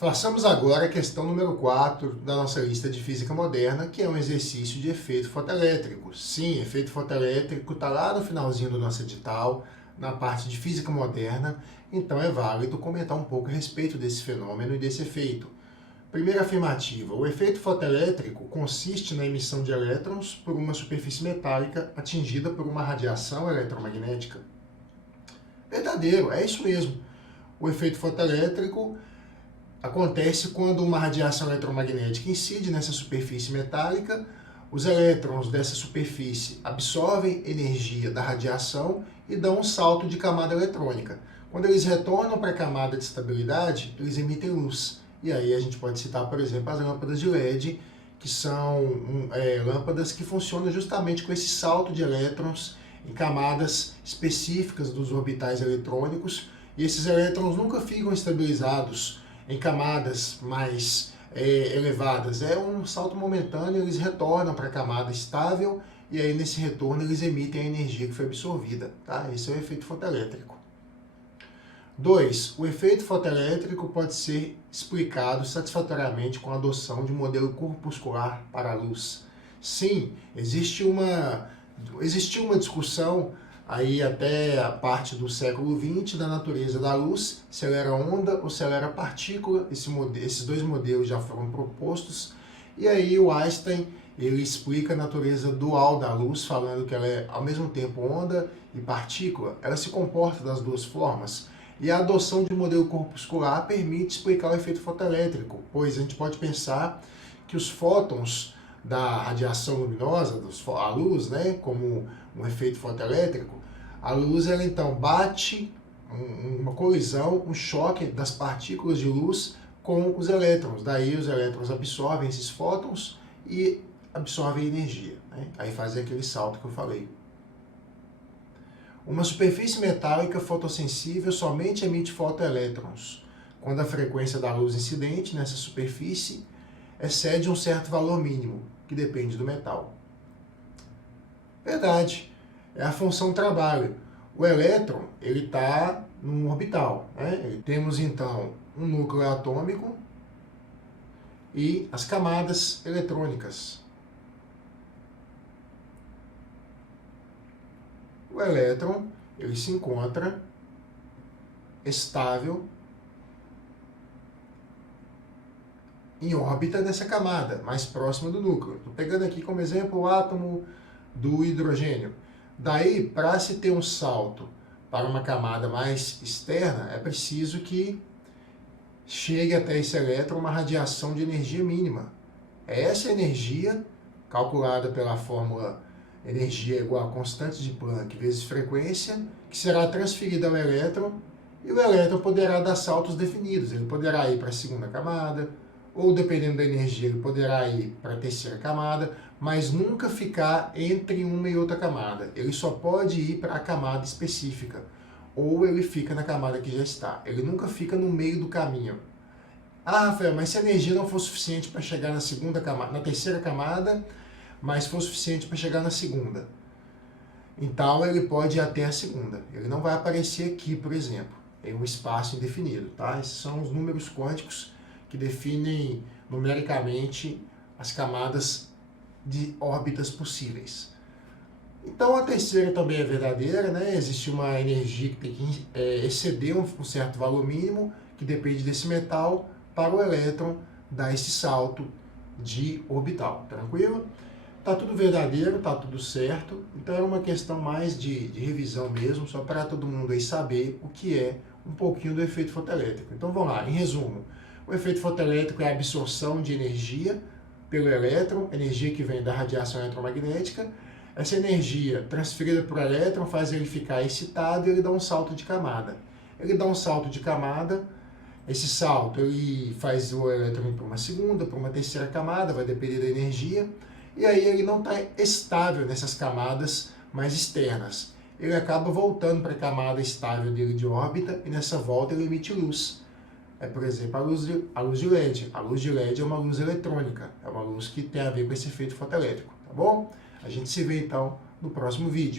Façamos agora a questão número 4 da nossa lista de física moderna, que é um exercício de efeito fotoelétrico. Sim, efeito fotoelétrico está lá no finalzinho do nosso edital, na parte de física moderna, então é válido comentar um pouco a respeito desse fenômeno e desse efeito. Primeira afirmativa: o efeito fotoelétrico consiste na emissão de elétrons por uma superfície metálica atingida por uma radiação eletromagnética. Verdadeiro, é isso mesmo. O efeito fotoelétrico acontece quando uma radiação eletromagnética incide nessa superfície metálica, os elétrons dessa superfície absorvem energia da radiação e dão um salto de camada eletrônica. Quando eles retornam para a camada de estabilidade, eles emitem luz. E aí a gente pode citar, por exemplo, as lâmpadas de LED, que são lâmpadas que funcionam justamente com esse salto de elétrons em camadas específicas dos orbitais eletrônicos, e esses elétrons nunca ficam estabilizados em camadas mais elevadas. É um salto momentâneo, eles retornam para a camada estável e aí nesse retorno eles emitem a energia que foi absorvida. Tá? Esse é o efeito fotoelétrico. 2. O efeito fotoelétrico pode ser explicado satisfatoriamente com a adoção de um modelo corpuscular para a luz. Sim, existiu uma discussão aí até a parte do século XX da natureza da luz, se ela era onda ou se ela era partícula. Esses dois modelos já foram propostos, e aí o Einstein ele explica a natureza dual da luz, falando que ela é ao mesmo tempo onda e partícula, ela se comporta das duas formas, e a adoção de um modelo corpuscular permite explicar o efeito fotoelétrico, pois a gente pode pensar que os fótons da radiação luminosa, a luz, né, como um efeito fotoelétrico, a luz ela então bate uma colisão, um choque das partículas de luz com os elétrons. Daí os elétrons absorvem esses fótons e absorvem energia, né? Aí fazem aquele salto que eu falei. Uma superfície metálica fotossensível somente emite fotoelétrons quando a frequência da luz incidente nessa superfície excede um certo valor mínimo, que depende do metal. Verdade, é a função trabalho. O elétron ele está num orbital, né? Temos então um núcleo atômico e as camadas eletrônicas. O elétron ele se encontra estável em órbita nessa camada, mais próxima do núcleo. Estou pegando aqui como exemplo o átomo do hidrogênio. Daí, para se ter um salto para uma camada mais externa, é preciso que chegue até esse elétron uma radiação de energia mínima. É essa energia, calculada pela fórmula energia igual a constante de Planck vezes frequência, que será transferida ao elétron, e o elétron poderá dar saltos definidos. Ele poderá ir para a segunda camada, ou dependendo da energia, ele poderá ir para a terceira camada, mas nunca ficar entre uma e outra camada. Ele só pode ir para a camada específica, ou ele fica na camada que já está. Ele nunca fica no meio do caminho. Ah, Rafael, mas se a energia não for suficiente para chegar na segunda camada, na terceira camada, mas for suficiente para chegar na segunda, então ele pode ir até a segunda. Ele não vai aparecer aqui, por exemplo, em um espaço indefinido, tá? Esses são os números quânticos que definem numericamente as camadas de órbitas possíveis. Então a terceira também é verdadeira, né? Existe uma energia que tem que exceder um certo valor mínimo, que depende desse metal, para o elétron dar esse salto de orbital, tranquilo? Tá tudo verdadeiro, tá tudo certo, então é uma questão mais de revisão mesmo, só para todo mundo aí saber o que é um pouquinho do efeito fotoelétrico. Então vamos lá, em resumo. O efeito fotoelétrico é a absorção de energia pelo elétron, energia que vem da radiação eletromagnética. Essa energia transferida para o elétron faz ele ficar excitado e ele dá um salto de camada. Ele dá um salto de camada, esse salto ele faz o elétron ir para uma segunda, para uma terceira camada, vai depender da energia, e aí ele não está estável nessas camadas mais externas. Ele acaba voltando para a camada estável dele de órbita e nessa volta ele emite luz. Por exemplo, a luz de LED. A luz de LED é uma luz eletrônica, é uma luz que tem a ver com esse efeito fotoelétrico, tá bom? A gente se vê então no próximo vídeo.